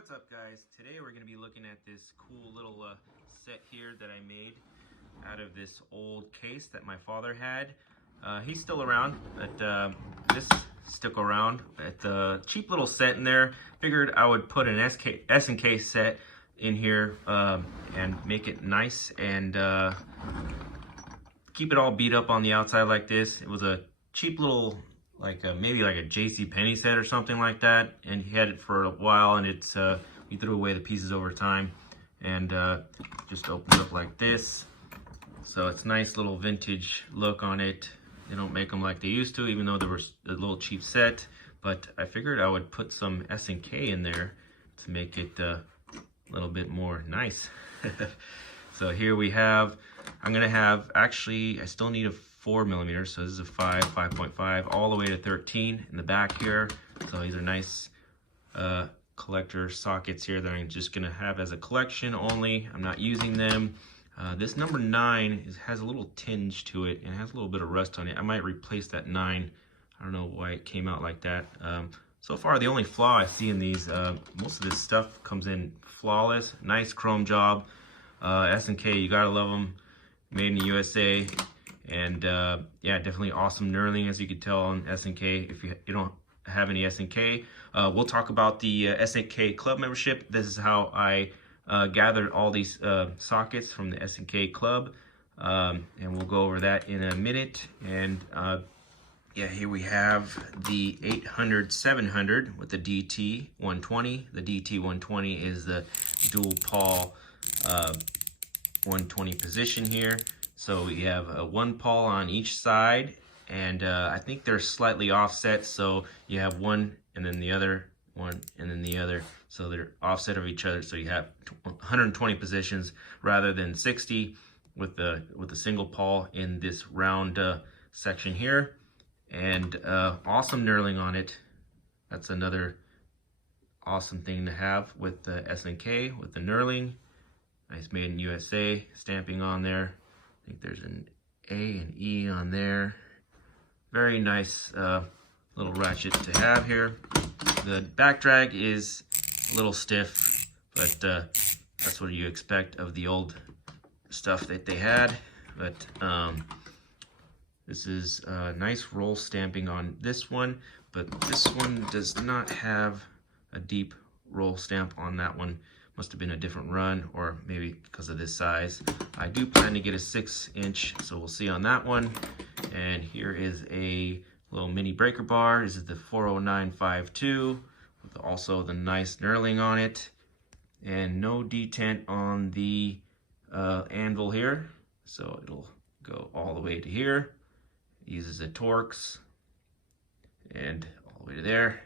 What's up, guys? Today we're going to be looking at this cool little set here that I made out of this old case that my father had. He's still around, but this stuck around. It's a cheap little set in there. Figured I would put an S&K set in here and make it nice and keep it all beat up on the outside like this. It was a cheap little, maybe like a JCPenney set or something like that, and he had it for a while, and it's we threw away the pieces over time, and just opens up like this. So it's nice little vintage look on it. They don't make them like they used to, even though there was a little cheap set, but I figured I would put some S&K in there to make it a little bit more nice. So here we have, I'm gonna have, actually I still need a 4mm, so this is a 5.5 all the way to 13 in the back here. So these are nice collector sockets here that I'm just gonna have as a collection only. I'm not using them. This number 9 has a little tinge to it and has a little bit of rust on it. I might replace that 9. I don't know why it came out like that. So far the only flaw I see in these, most of this stuff comes in flawless. Nice chrome job. S&K, you gotta love them. Made in the USA. And yeah, definitely awesome knurling, as you can tell on S&K. If you don't have any S&K, we'll talk about the S&K Club membership. This is how I gathered all these sockets from the S&K Club, and we'll go over that in a minute. And yeah, here we have the 800-700 with the DT120. The DT120 is the dual pawl 120 position here. So we have a one pawl on each side, and I think they're slightly offset, so you have one and then the other, one and then the other, so they're offset of each other, so you have 120 positions rather than 60 with the single pawl in this round section here. And awesome knurling on it. That's another awesome thing to have with the S&K, with the knurling. Nice made in USA stamping on there. I think there's an A and E on there. Very nice little ratchet to have here. The back drag is a little stiff, but that's what you expect of the old stuff that they had. But this is nice roll stamping on this one, but this one does not have a deep roll stamp on that one. Must have been a different run, or maybe because of this size. I do plan to get a 6-inch, so we'll see on that one. And here is a little mini breaker bar. This is the 40952 with also the nice knurling on it, and no detent on the anvil here, so it'll go all the way to here. It uses a Torx and all the way to there.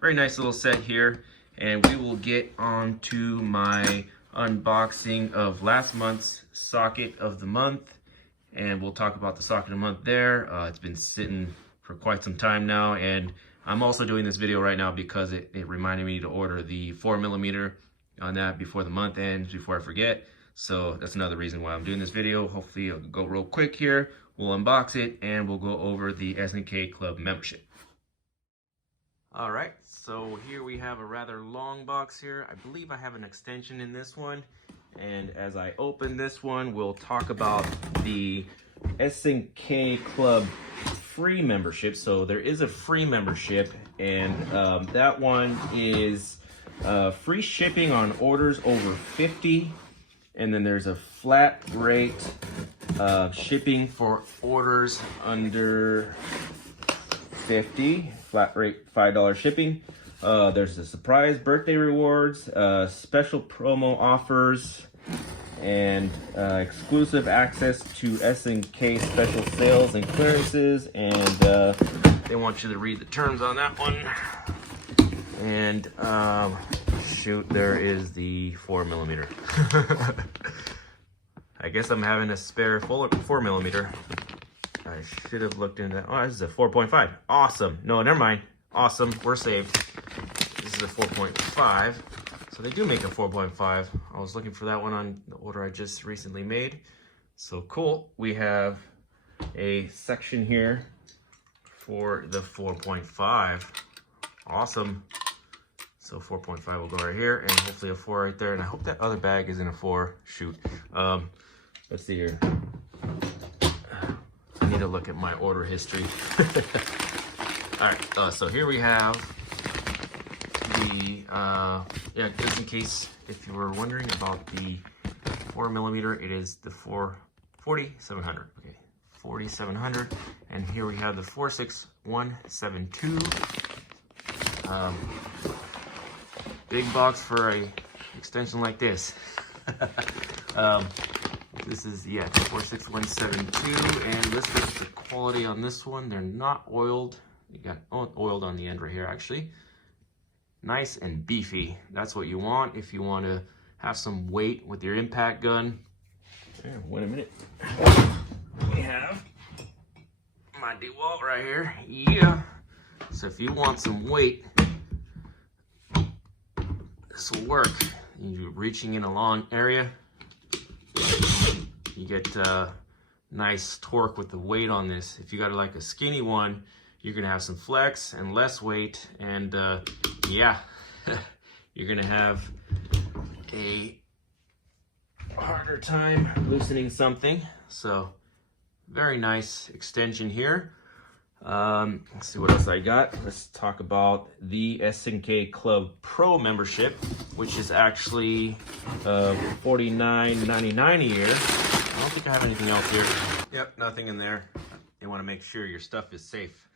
Very nice little set here. And we will get on to my unboxing of last month's socket of the month, and we'll talk about the socket of the month there. It's been sitting for quite some time now, and I'm also doing this video right now because it reminded me to order the 4mm on that before the month ends, before I forget. So that's another reason why I'm doing this video. Hopefully it'll go real quick here. We'll unbox it and we'll go over the S&K Club membership. All right, so here we have a rather long box here. I believe I have an extension in this one. And as I open this one, we'll talk about the S&K Club free membership. So there is a free membership, and that one is free shipping on orders over 50. And then there's a flat rate shipping for orders under 50. Flat rate $5 shipping. There's the surprise birthday rewards, special promo offers, and exclusive access to S&K special sales and clearances. And they want you to read the terms on that one. And shoot, there is the 4mm. I guess I'm having a spare 4mm. I should have looked into that. Oh, this is a 4.5. Awesome. No, never mind. Awesome. We're saved. This is a 4.5. So they do make a 4.5. I was looking for that one on the order I just recently made. So cool. We have a section here for the 4.5. Awesome. So 4.5 will go right here, and hopefully a 4 right there. And I hope that other bag isn't a 4. Shoot. Let's see here. I need to look at my order history. All right, so here we have the, yeah, just in case if you were wondering about the 4mm, it is the 4700. Okay, 4700. And here we have the 46172. Big box for a extension like this. This is, yeah, 46172, and let's look at the quality on this one. They're not oiled. You got oiled on the end right here, actually. Nice and beefy. That's what you want if you want to have some weight with your impact gun. Here, wait a minute. We have my DeWalt right here. Yeah. So if you want some weight, this will work. You're reaching in a long area. You get nice torque with the weight on this. If you got like a skinny one, you're gonna have some flex and less weight, and yeah, you're gonna have a harder time loosening something. So very nice extension here. Let's see what else I got. Let's talk about the Sktoolclub Pro membership, which is actually $49.99 a year. I don't think I have anything else here. Yep, nothing in there. You want to make sure your stuff is safe.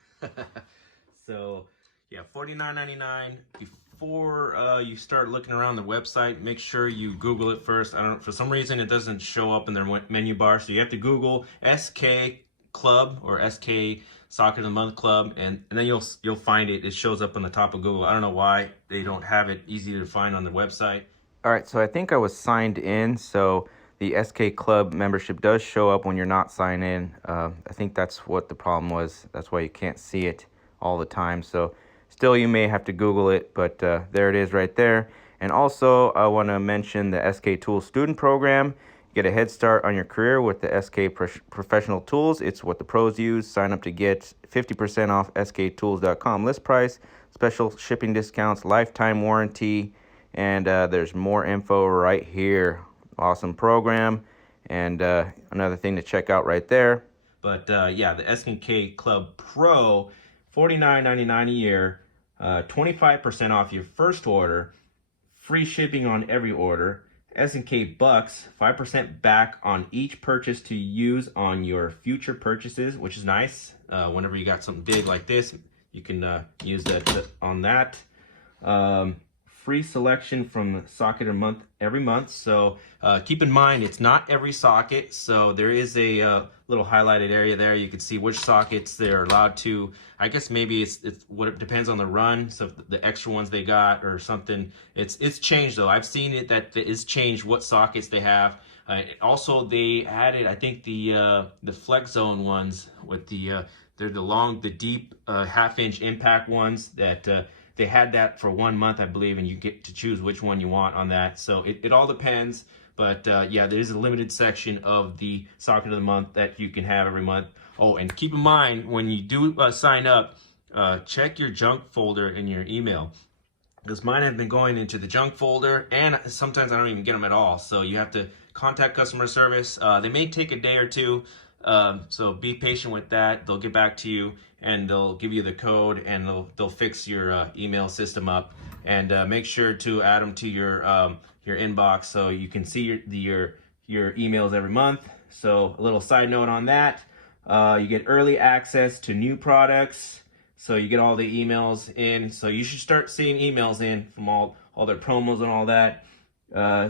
So yeah, $49.99. Before you start looking around the website, make sure you Google it first. I don't, for some reason it doesn't show up in their menu bar, so you have to Google Sktoolclub or SK Socket of the Month Club, and then you'll find it. It shows up on the top of Google. I don't know why they don't have it easy to find on the website. All right, so I think I was signed in, so the Sktoolclub membership does show up when you're not signed in. I think that's what the problem was. That's why you can't see it all the time. So still, you may have to Google it, but there it is right there. And also, I want to mention the Sktools student program. Get a head start on your career with the SK Professional Tools. It's what the pros use. Sign up to get 50% off Skttools.com list price, special shipping discounts, lifetime warranty, and there's more info right here. Awesome program, and another thing to check out right there. But yeah, the Sktoolclub Pro, $49.99 a year, 25% off your first order, free shipping on every order. SK Bucks, 5% back on each purchase to use on your future purchases, which is nice. Whenever you got something big like this, you can use that on that. Free selection from socket a month every month. So keep in mind, it's not every socket. So there is a little highlighted area there. You can see which sockets they're allowed to. I guess maybe it's what it depends on the run. So if the extra ones they got or something, it's changed though. I've seen it that it's changed what sockets they have. Also, they added, I think the flex zone ones with they're the deep half-inch impact ones that. They had that for 1 month, I believe, and you get to choose which one you want on that. So it all depends. But yeah, there is a limited section of the socket of the month that you can have every month. Oh, and keep in mind, when you do sign up, check your junk folder in your email. Because mine have been going into the junk folder, and sometimes I don't even get them at all. So you have to contact customer service. They may take a day or two. So be patient with that. They'll get back to you and they'll give you the code, and they'll fix your email system up, and make sure to add them to your inbox so you can see your emails every month. So a little side note on that, you get early access to new products, so you get all the emails in. So you should start seeing emails in from all their promos and all that.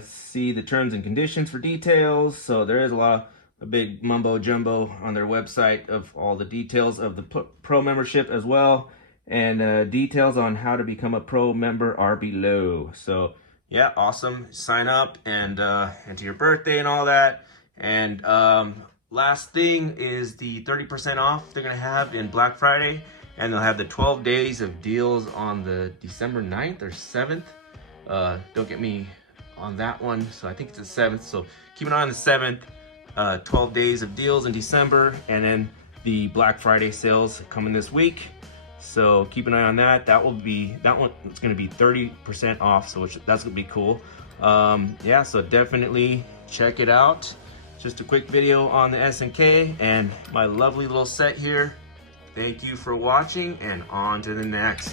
See the terms and conditions for details. So there is a big mumbo jumbo on their website of all the details of the pro membership as well, and details on how to become a pro member are below. So yeah, awesome. Sign up and enter your birthday and all that. And last thing is the 30% off they're gonna have in Black Friday, and they'll have the 12 days of deals on the December 9th or 7th. Don't get me on that one, so I think it's the 7th, so keep an eye on the 7th. 12 days of deals in December, and then the Black Friday sales coming this week. So keep an eye on that. That one it's going to be 30% off, so that's going to be cool. Yeah, so definitely check it out. Just a quick video on the SNK and my lovely little set here. Thank you for watching, and on to the next.